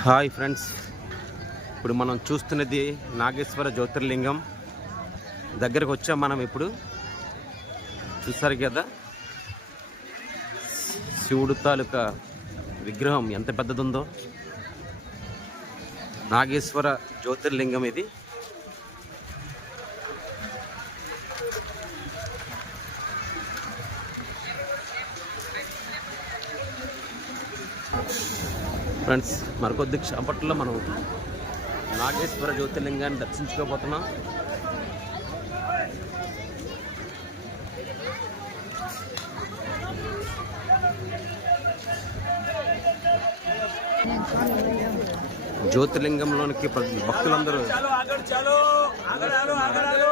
Hi friends. ఇప్పుడు మనం చూస్తున్నది నాగేశ్వర జ్యోతిర్లింగం. దగ్గరకు వచ్చాం మనం ఇప్పుడు. చూసారు కదా? శివుడు తాలూకా విగ్రహం ఎంత పెద్దదుందో. నాగేశ్వర జ్యోతిర్లింగం ఇది. ఫ్రెండ్స్ మరికొద్ది క్షణపట్లో మనం నాగేశ్వర జ్యోతిర్లింగాన్ని దర్శించుకోబోతున్నాం జ్యోతిర్లింగంలోనికి ప్ర- భక్తులందరూ ચાલો આગળ ચાલો આગળ હાલો આગળ હાલો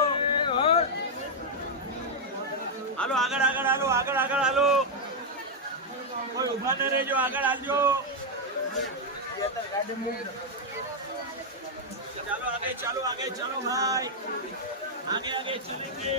હાલો આગળ આગળ હાલો આગળ આગળ હાલો કોઈ ઉભા ન રહેજો આગળ હાલજો चलो आगे चलो आगे चलो भाई आगे आगे चलेंगे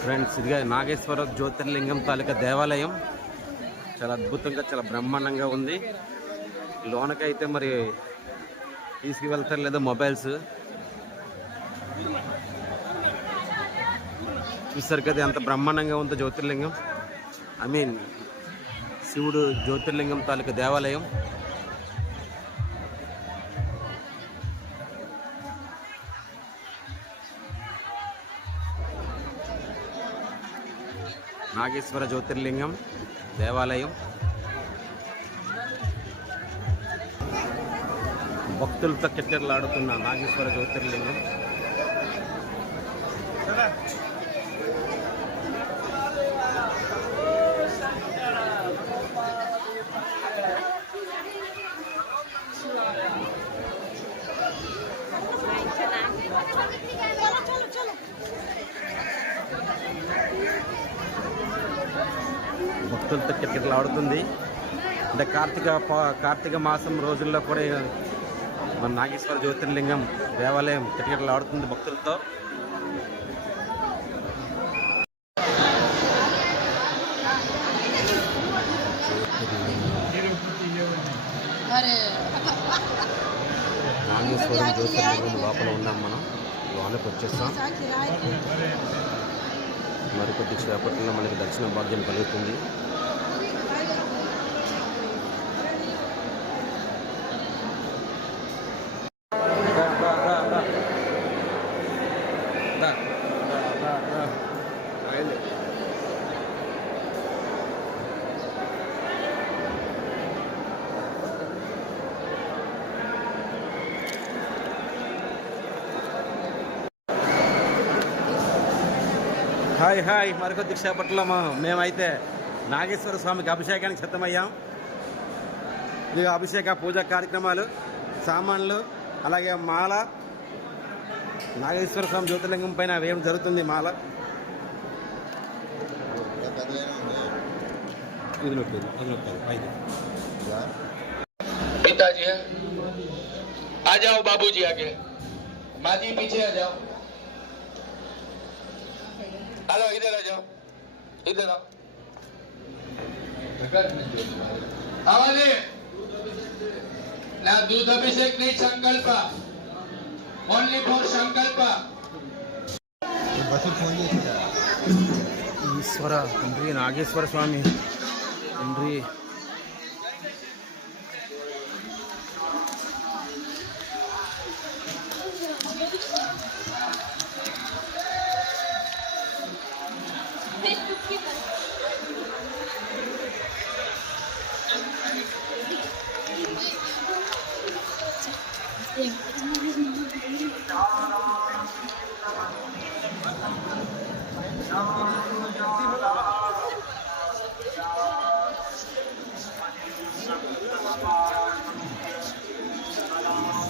ఫ్రెండ్స్ ఇదిగా నాగేశ్వర జ్యోతిర్లింగం తాలూకా దేవాలయం. చాలా అద్భుతంగా చాలా బ్రహ్మాండంగా ఉంది. లోనకైతే మరి తీసుకువెళ్తారు లేదా మొబైల్స్. చూసారు కదా ఎంత బ్రహ్మాండంగా ఉందో జ్యోతిర్లింగం. ఐ మీన్ శివుడు జ్యోతిర్లింగం తాలూకా దేవాలయం. నాగేశ్వర జ్యోతిర్లింగం దేవాలయం. భక్తులతో కిట్టర్లాడుతున్న నాగేశ్వర జ్యోతిర్లింగం. భక్తులతో కిటకిటలాడుతుంది అంటే కార్తీక ప- కార్తీక మాసం రోజుల్లో కూడా మన నాగేశ్వర జ్యోతిర్లింగం దేవాలయం కిటకిటలాడుతుంది భక్తులతో. నాగేశ్వరం జ్యోతిర్లింగం లోపల ఉన్నాం మనం. లోనకి వచ్చేస్తాం. మరికొద్ది చేపట్లో మనకి దర్శన భాగ్యం కలుగుతుంది. హాయ్ హాయ్ మరికొద్ది సేపట్లో మా- మేమైతే నాగేశ్వర స్వామికి అభిషేకానికి సిద్ధమయ్యాం ఇది అభిషేక పూజా కార్యక్రమాలు సామాన్లు అలాగే మాల నాగేశ్వర స్వామి జ్యోతిర్లింగం పైన వేయడం జరుగుతుంది మాల ఇది నొక్కేది అది నొక్కాలి పైది पिताजी है आ जाओ बाबूजी आगे माँ जी पीछे आ जाओ ಹಲೋ ಇದೆ ರಾಜು ಇದೆ ಅವಲಿ ನಾ ದೂಧ ಅಭಿಷೇಕ್ ನೀ ಸಂಕಲ್ಪ ಓನ್ಲಿ ಫಾರ್ ಸಂಕಲ್ಪ ಈಶ್ವರ ಇಂದ್ರಿ ನಾಗೇಶ್ವರ ಸ್ವಾಮಿ ಇಂದ್ರಿ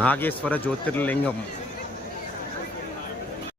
నాగేశ్వర జ్యోతిర్లింగం.